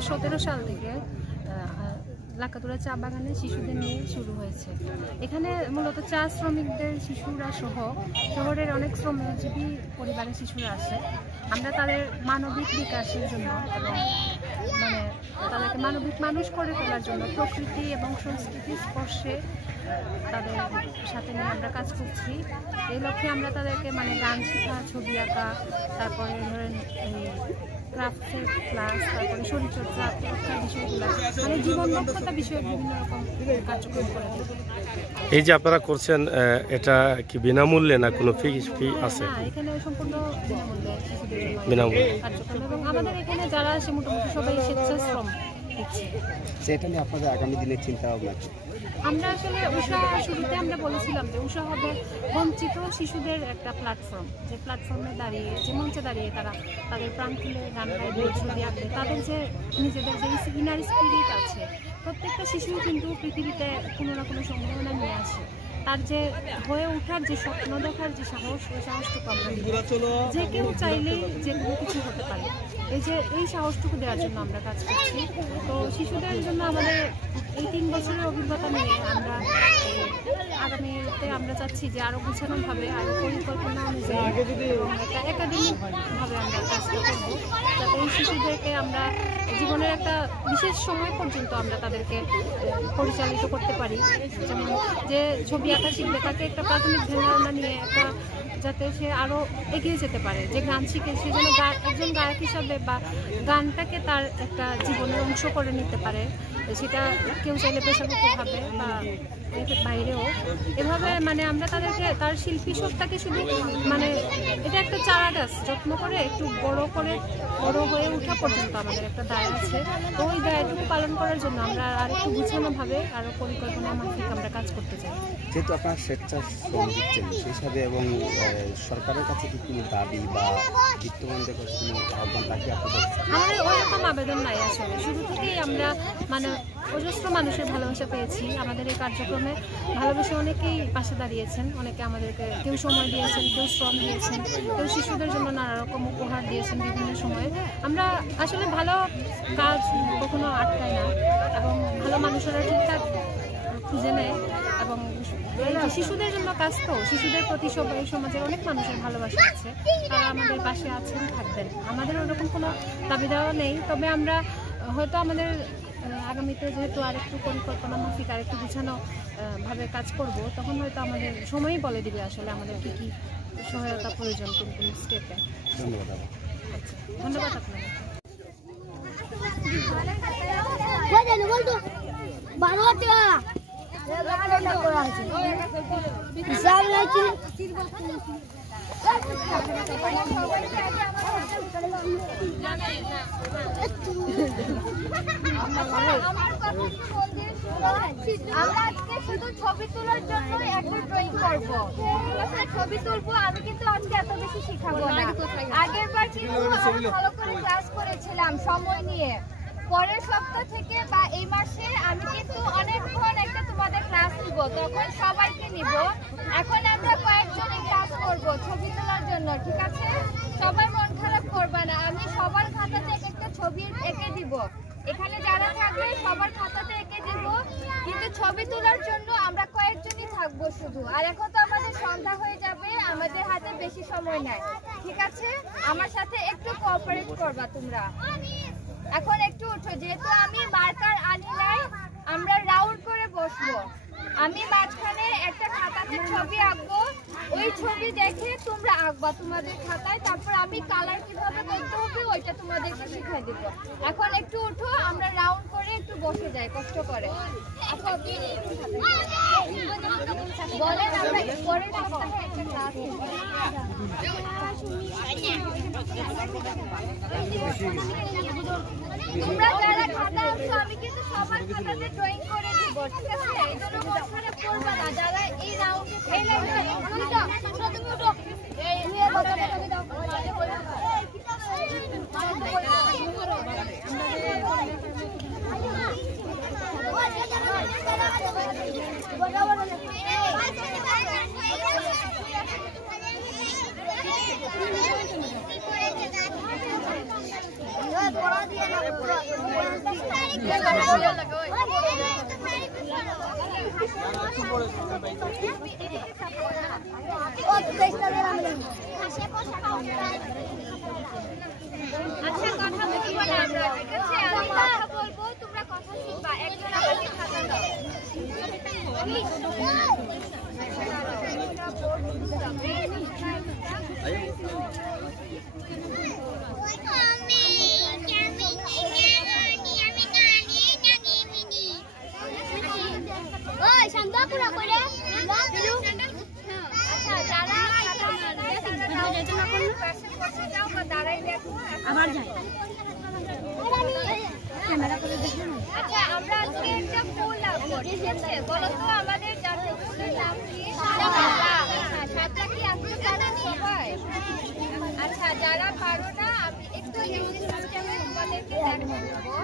2017 সাল থেকে লাকাতুরা চা বাগানে শিশুদের নিয়ে শুরু হয়েছে। এখানে মূলত চা শ্রমিকদের শিশুরা সহ শহরের অনেক শ্রমজীবী পরিবারের শিশুরা আসে। আমরা তাদের মানবিক বিকাশের জন্য এবং তাদেরকে মানবিক মানুষ করে তোলার জন্য প্রকৃতি এবং সংস্কৃতির স্পর্শে তাদের সাথে নিয়ে আমরা কাজ করছি। এই লক্ষ্যে আমরা তাদেরকে গান শেখা, ছবি আঁকা, তারপরে ধরেন ক্রাফটের ক্লাস, তারপরে শরীরচর্চা বিষয়গুলো জীবন দক্ষতা বিষয়ে বিভিন্ন রকম কার্যক্রম করে থাকি। এই যে আপনারা করছেন, এটা কি বিনামূল্যে না কোনো ফি আছে? এখানে সম্পূর্ণ বিনামূল্যে কার্যক্রম, এবং আমাদের এখানে যারা আসে মোটামুটি সবাই স্বেচ্ছাশ্রম দিচ্ছে। সেটা নিয়ে আপনাদের আগামী দিনের চিন্তা ভাবনা? আমরা আসলে শুরুতে আমরা বলেছিলাম যে উষা হবে বঞ্চিত শিশুদের একটা প্ল্যাটফর্ম, যে প্ল্যাটফর্মে দাঁড়িয়ে, যে মঞ্চে দাঁড়িয়ে তারা তাদের প্রাণ খুলে গান গাইবে, ছবি আঁকবে, তাদের যে নিজেদের যে ইনার স্পিরিট আছে। প্রত্যেকটা শিশু কিন্তু পৃথিবীতে কোনো না কোনো সম্ভাবনা নিয়ে আসে। তার যে হয়ে ওঠার যে স্বপ্ন দেখার যে সাহস, ওই সাহসটুকু আমরা যে কেউ চাইলেই যে কোনো কিছু হতে পারে, এই সাহসটুকু দেওয়ার জন্য আমরা কাজ করছি। তো শিশুদের জন্য আমাদের এই 3 বছরের অভিজ্ঞতা নিয়ে আমরা আগামীতে আমরা চাচ্ছি যে আরও গুছানোভাবে, আরও পরিকল্পনা অনুযায়ী একটা একাডেমিকভাবে আমরা কাজটা করবো, যাতে এই শিশুদেরকে আমরা জীবনের একটা বিশেষ সময় পর্যন্ত আমরা তাদেরকে পরিচালিত করতে পারি। যেমন যে ছবি আঁকা শিখবে, তাকে একটা প্রাথমিক ধারণা নিয়ে একটা যাতে সে আরও এগিয়ে যেতে পারে, যে গান শিখে সে যেন একজন গায়ক হিসাবে বা গানটাকে তার একটা জীবনের অংশ করে নিতে পারে। সেটা কেউ চাইলে পেশাগতভাবে বা বাইরেও এভাবে আমরা তাদেরকে তার শিল্পী সত্তাকে শুধু এটা একটা চারা গাছ যত্ন করে একটু বড় হয়ে ওঠা পর্যন্ত আমাদের একটা দায় আছে। তো ওই দায়টুকু পালন করার জন্য আমরা আর একটু গুছানোভাবে আরও পরিকল্পনা মাফিক আমরা কাজ করতে চাই। যেহেতু আপনার স্বেচ্ছাশ্রম দিচ্ছেন সেই হিসাবে, এবং সরকারের কাছে কি কোনো দাবি বা বিত্তবানদের কাছে কোনো আহ্বান থাকে আপনাদের? আমাদের ওইরকম আবেদন নাই আসলে। শুরু থেকেই আমরা অজস্র মানুষের ভালোবাসা পেয়েছি। আমাদের এই কার্যক্রমে ভালোবেসে অনেকেই পাশে দাঁড়িয়েছেন, অনেকে আমাদেরকে কেউ সময় দিয়েছেন, কেউ শ্রম দিয়েছেন, কেউ শিশুদের জন্য নানা রকম উপহার দিয়েছেন বিভিন্ন সময়ে। আমরা আসলে ভালো কাজ কখনো আটকাই না, এবং ভালো মানুষেরা ঠিকঠাক খুঁজে নেয়। এবং এই যে শিশুদের জন্য কাজ, তো শিশুদের প্রতি সবাই সমাজে অনেক মানুষের ভালোবাসা আছে, তারা আমাদের পাশে আছেন, থাকবেন। আমাদের ওরকম কোনো দাবি দেওয়া নেই, তবে আমরা হয়তো আমাদের আগামীতে যেহেতু আরেকটু পরিকল্পনা মাফিক আরেকটু গুছানো ভাবে কাজ করব, তখন হয়তো আমাদের সময়ই বলে দিবে আসলে আমাদের কী কী সহায়তা প্রয়োজন কোন কোন স্টেপে। ধন্যবাদ আপনাকে। আমরা আজকে শুধু ছবি তোলার জন্য একটা ড্রয়িং করবো, ছবি তুলবো। আমি কিন্তু আজকে এত বেশি শিখাবো না। আগের বার কিন্তু ভালো করে ক্লাস করেছিলাম সময় নিয়ে। পরের সপ্তাহ থেকে বা এই মাসে আমি কিন্তু অনেকক্ষণ একটা তোমাদের ক্লাস নিব, তখন সবাইকে নিব। এখন আমরা কয়েকজনই ক্লাস করব ছবি তোলার জন্য, ঠিক আছে? সবাই মন খারাপ করবে না, আমি সবার খাতাতে একটা ছবি এঁকে দিব। এখানে যারা থাকবে সবার খাতাতে এঁকে দিব, কিন্তু ছবি তোলার জন্য আমরা কয়েকজনই থাকবো শুধু। আর এখন তো আমাদের সন্ধ্যা হয়ে যাবে, আমাদের হাতে বেশি সময় নাই, ঠিক আছে? আমার সাথে একটু কোঅপারেট করবা তোমরা। এখন একটু উঠো, যেহেতু আমি মার্কার আনি নাই, আমরা রাউন্ড করে বসবো। আমি মাঝখানে একটা খাতাতে ছবি আঁকবো, ওই ছবি দেখে তোমরা আঁকবা তোমাদের খাতায়, তারপর আমি কালার কিভাবে করতে হবে ওইটা তোমাদেরকে শিখাই দেবো। এখন একটু উঠো, আমরা রাউন্ড করে একটু বসে যাই কষ্ট করে। বলেন, আমরা পরের সপ্তাহে একটা ক্লাস নেব। তোমরা যারা খাতা আনছো, আমি কিন্তু সবার খাতাতে ড্রয়িং করে দিব, ঠিক আছে? এই জন্য মন খারাপ করবে না। যারা এই রাউন্ডে এই আচ্ছা কথা বলবো না আমরা, ঠিক আছে? আমি কথা বলবো, তোমরা কথা শুনবা। একজন আমাকে খাতা দাও। আচ্ছা যারা দাঁড়াই দেখো আবার যাই। আচ্ছা আমরা আজকে একটা ফুল আঁকবো, ঠিক আছে? বলো তো আমাদের জাতীয় ফুলের নাম কি? সাতটা কি আঁকতে পারো সবাই? আচ্ছা যারা পারো না আমি একটু ইংলিশ সিস্টেমে তোমাদেরকে দেখাবো।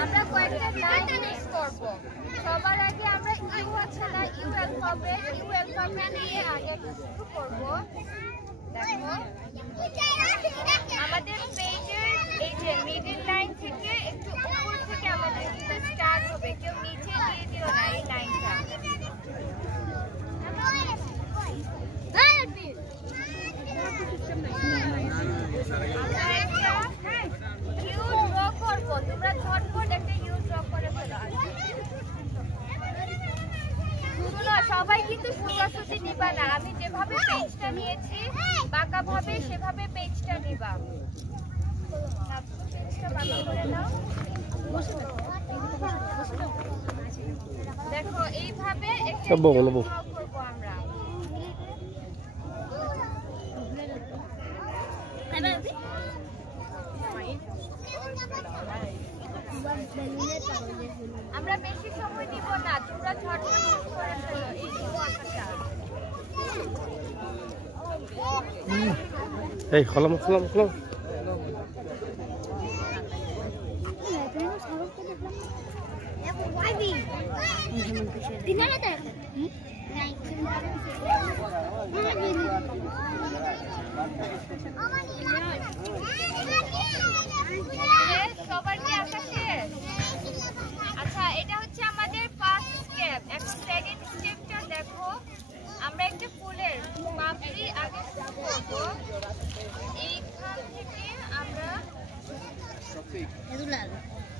আমরা কয়েকটা নাম মিস করবো। সবার আগে আমরা ইউ আছে না, ইউ অ্যালফাবেট নিয়ে আগে একটু শুরু করবো। দেখো আমাদের পেজের এই যে মিডল লাইন থেকে একটু উপর থেকে আমাদের স্টার্ট হবে। কেউ নিচে দিয়ে দিও না এই লাইনটা। ইউ ড্র করবো, তোমরা ঝটপট একটা ইউ ড্র করে ফেলো। সবাই কিন্তু সোজাসুজি নিবা না, আমি যেভাবে পেজটা নিয়েছি বাঁকা ভাবে সেভাবে পেজটা নিবা। পেজটা বাঁকা করে নাও। দেখো এইভাবে একটা করবো আমরা। আমরা বেশি সময় নিব না, তোমরা ঝটপট শুরু করে ফেলো এই আঁকাটা। এই খলাম সবার কি আঁকা শেষ? আচ্ছা এটা হচ্ছে আমাদের ফার্স্ট স্টেপ। এখন সেকেন্ড স্টেপটা দেখো, আমরা একটা ফুলের পাপড়ি আগে করব। এইখান থেকে আমরা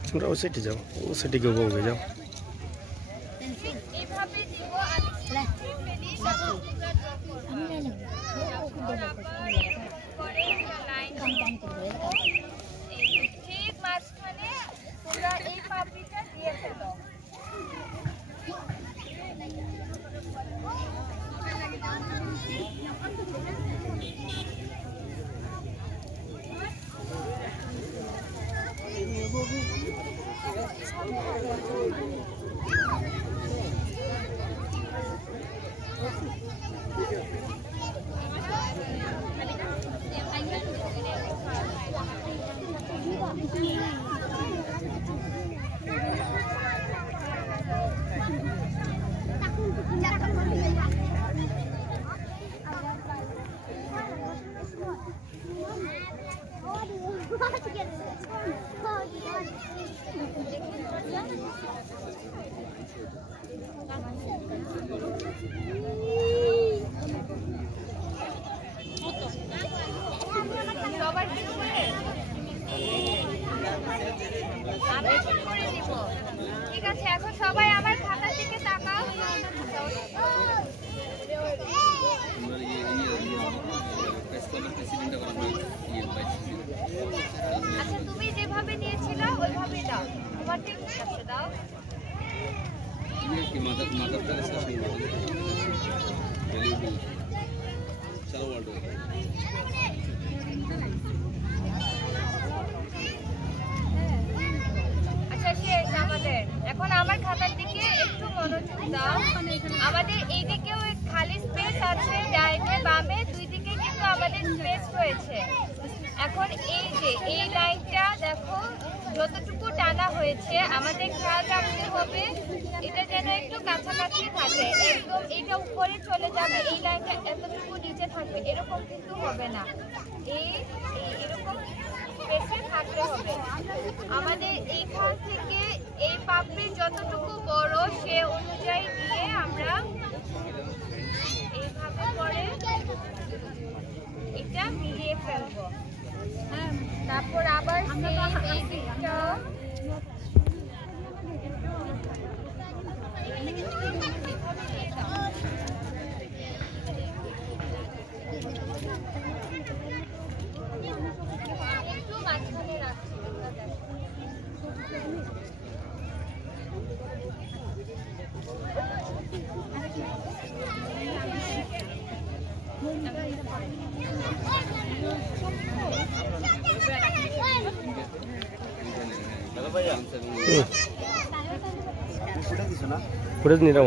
তোমরা ও সাইডে যাও, ও সাইডে গিয়ে বলবে যাও। এইভাবে দিব। আমি ফেলি তারপর তোমরা ড্র করো। ঠিক মাঝখানে তোমরা এই পাপড়িটা দিয়ে ফেলো। সবার শুরু করে আমি শুরু করে দিব। ঠিক আছে, এখন সবাই আমার খাতার দিকে তাকাও। আচ্ছা তুমি যেভাবে নিয়েছিলে ওইভাবে দাও, তোমার ঠিক আছে দাও। আচ্ছা শেষ আমাদের। এখন আমার খাতার দিকে একটু মনোযোগ দাও। আমাদের এইদিকেও খালি স্পেস আছে, ডাইনে বামে দুই দিকে কিন্তু আমাদের স্পেস রয়েছে। এখন এই যে এই লাইনটা দেখো যতটুকু টানা হয়েছে আমাদের খেয়াল রাখতে হবে এটা যেন একটু কাছাকাছি থাকে। একদম এটা উপরে চলে যাবে, এই লাইনটা এতটুকু নিচে থাকবে, এরকম কিন্তু হবে না। এরকম স্পেসে থাকতে হবে। আমাদের এইখান থেকে এই পাপড়ি যতটুকু বড় সে অনুযায়ী ফুটে দিছো না ফুটেজ নিলাম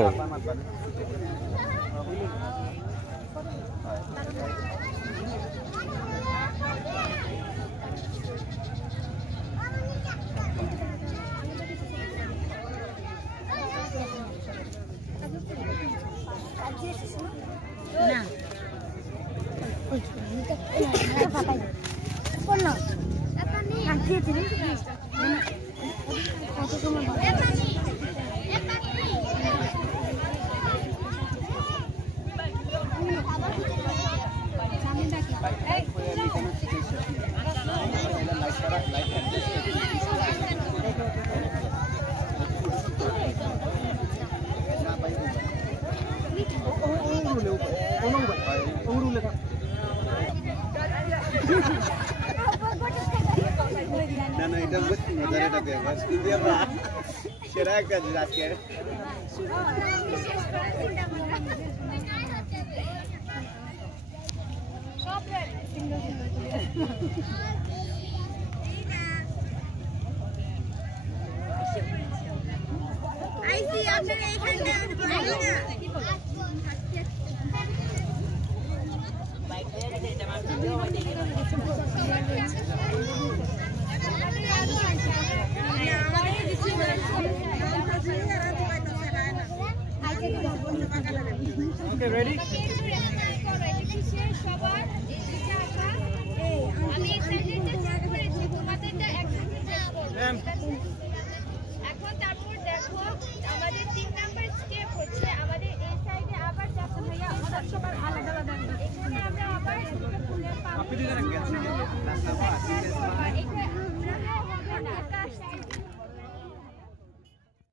না না এটা মজার এটা দেব দিয়ে বা সেরা একটা জিনিস আজকে সব আইসি আপনারা এখানে Okay, ready? এখন তারপর